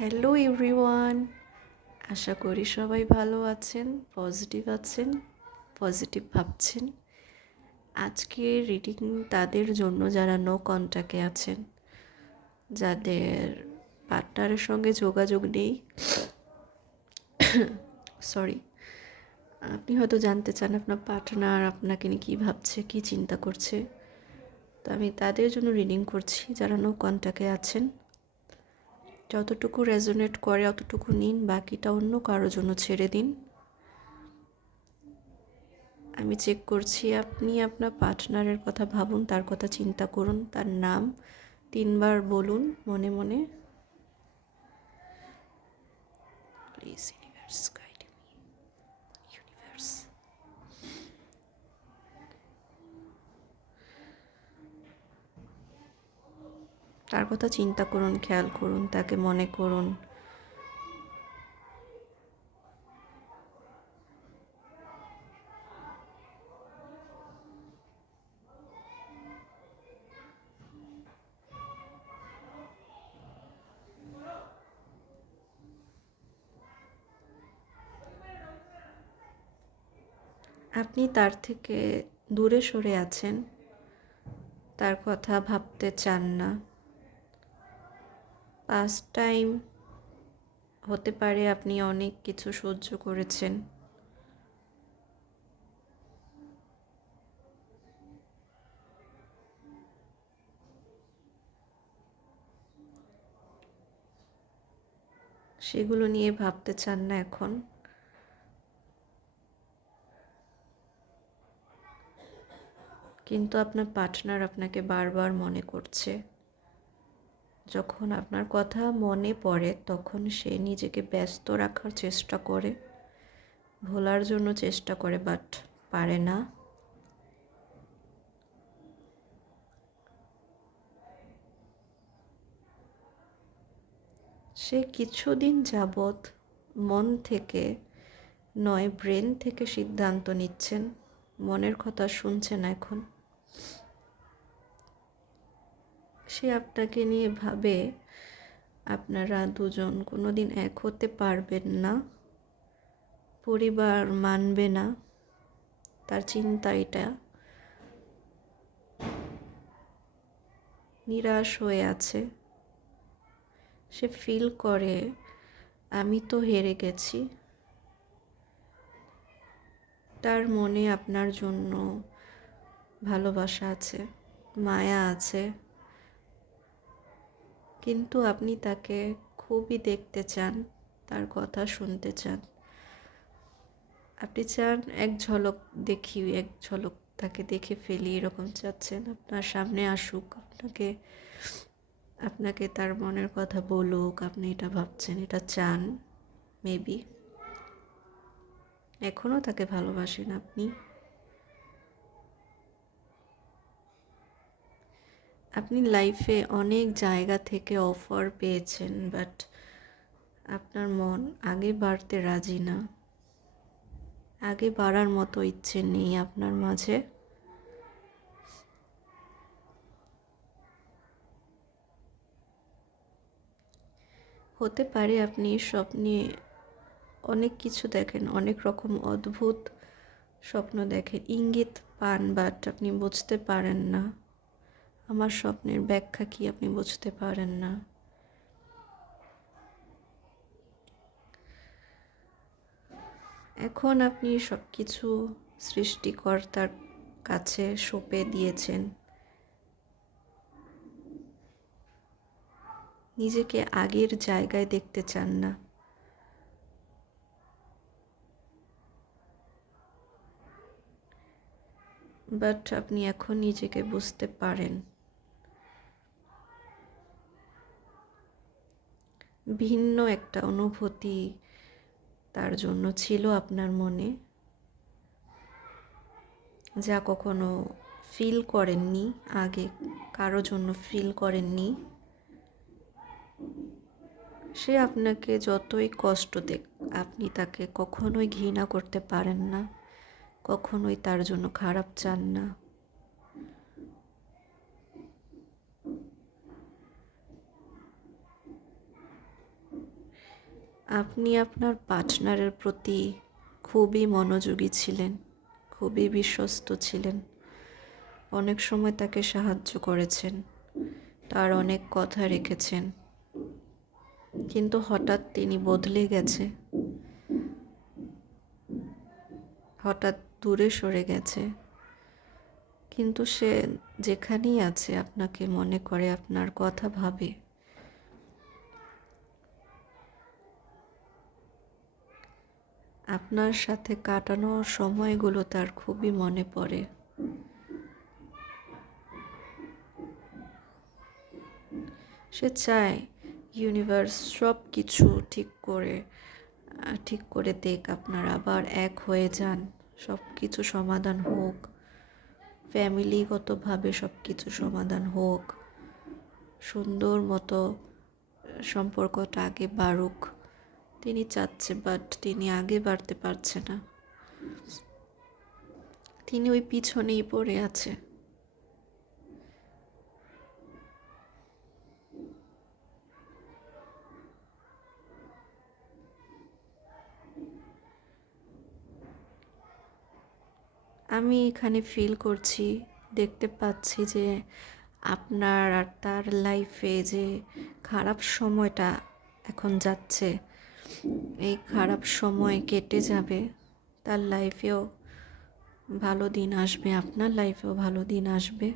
Hello everyone, আশা করি সবাই ভালো আছেন, পজিটিভ ভাবছেন। আজকে রিডিং তাদের জন্য যারা নো কন্ট্যাক্টে আছেন, যাদের পার্টনারের সঙ্গে যোগাযোগ নেই। সরি, আপনি হয়তো জানতে চান আপনার পার্টনার আপনাকে নিয়ে কী ভাবছে, কী চিন্তা করছে। তো আমি তাদের জন্য রিডিং করছি যারা নো কন্ট্যাক্টে আছেন। যতটুকু রেজোনেট করে অতটুকু নিন, বাকিটা অন্য কারোর জন্য ছেড়ে দিন। আমি চেক করছি, আপনি আপনার পার্টনারের কথা ভাবুন, তার কথা চিন্তা করুন, তার নাম 3 বার বলুন মনে মনে। Please universe guide me, universe. তার কথা চিন্তা করুন, খেয়াল করুন, তাকে মনে করুন। আপনি তার থেকে দূরে সরে আছেন, তার কথা ভাবতে চান না। পাস্ট টাইম হতে পারে আপনি অনেক কিছু সহ্য করেছেন। সেগুলো নিয়ে ভাবতে চান না এখন। কিন্তু আপনার পার্টনার আপনাকে বারবার মনে করছে। যখন আপনার কথা মনে পড়ে তখন সে নিজেকে ব্যস্ত রাখার চেষ্টা করে, ভোলার জন্য চেষ্টা করে, বাট পারে না। সে কিছুদিন যাবৎ মন থেকে নয়, ব্রেন থেকে সিদ্ধান্ত নিচ্ছেন, মনের কথা শুনছেন এখন। সে আপনাকে নিয়ে ভাবে আপনারা দুজন কোনোদিন এক হতে পারবেন না, পরিবার মানবে না, তার চিন্তা এটা। নিরাশ হয়ে আছে। সে ফিল করে আমি তো হেরে গেছি। তার মনে আপনার জন্য ভালোবাসা আছে, মায়া আছে, কিন্তু আপনি তাকে খুবই দেখতে চান, তার কথা শুনতে চান। আপনি চান এক ঝলক দেখি, এক ঝলক তাকে দেখে ফেলি, এরকম চাচ্ছেন। আপনার সামনে আসুক, আপনাকে তার মনের কথা বলুক, আপনি এটা ভাবছেন, এটা চান। মেবি এখনও তাকে ভালোবাসেন আপনি। আপনি লাইফে অনেক জায়গা থেকে অফার পেয়েছেন, বাট আপনার মন আগে বাড়তে রাজি না, আগে বাড়ার মতো ইচ্ছে নেই আপনার মাঝে। হতে পারে আপনি স্বপ্নে অনেক কিছু দেখেন, অনেক রকম অদ্ভুত স্বপ্ন দেখেন, ইঙ্গিত পান, বাট আপনি বুঝতে পারেন না। আমার স্বপ্নের ব্যাখ্যা কি আপনি বুঝতে পারেন না। এখন আপনি সব কিছু সৃষ্টিকর্তার কাছে সঁপে দিয়েছেন। নিজেকে আগের জায়গায় দেখতে চান না। বাট আপনি এখন নিজেকে বুঝতে পারেন। ভিন্ন একটা অনুভূতি তার জন্য ছিল আপনার মনে, যা কখনো ফিল করেননি আগে, কারো জন্য ফিল করেননি। সে আপনাকে যতই কষ্ট দেক, আপনি তাকে কখনোই ঘৃণা করতে পারেন না, কখনোই তার জন্য খারাপ চান না। আপনি আপনার পার্টনারের প্রতি খুবই মনোযোগী ছিলেন, খুবই বিশ্বস্ত ছিলেন। অনেক সময় তাকে সাহায্য করেছেন, তার অনেক কথা রেখেছেন, কিন্তু হঠাৎ তিনি বদলে গেছে, হঠাৎ দূরে সরে গেছে। কিন্তু সে যেখানেই আছে আপনাকে মনে করে, আপনার কথা ভাবে। আপনার সাথে কাটানো সময়গুলো তার খুবই মনে পড়ে। সে চায় ইউনিভার্স সব কিছু ঠিক করে দেখ, আপনারা আবার এক হয়ে যান, সব কিছু সমাধান হোক, ফ্যামিলিগতভাবে সব কিছু সমাধান হোক, সুন্দর মতো সম্পর্কটা আগে বাড়ুক। তিনি চাচ্ছে, বাট তিনি আগে বাড়তে পারছে না। তিনি ওই পিছনেই পড়ে আছে। আমি এখানে ফিল করছি, দেখতে পাচ্ছি যে আপনার আর তার লাইফে যে খারাপ সময়টা এখন যাচ্ছে, এই খারাপ সময় কেটে যাবে, তার লাইফেও ভালো দিন আসবে, আপনার লাইফেও ভালো দিন আসবে।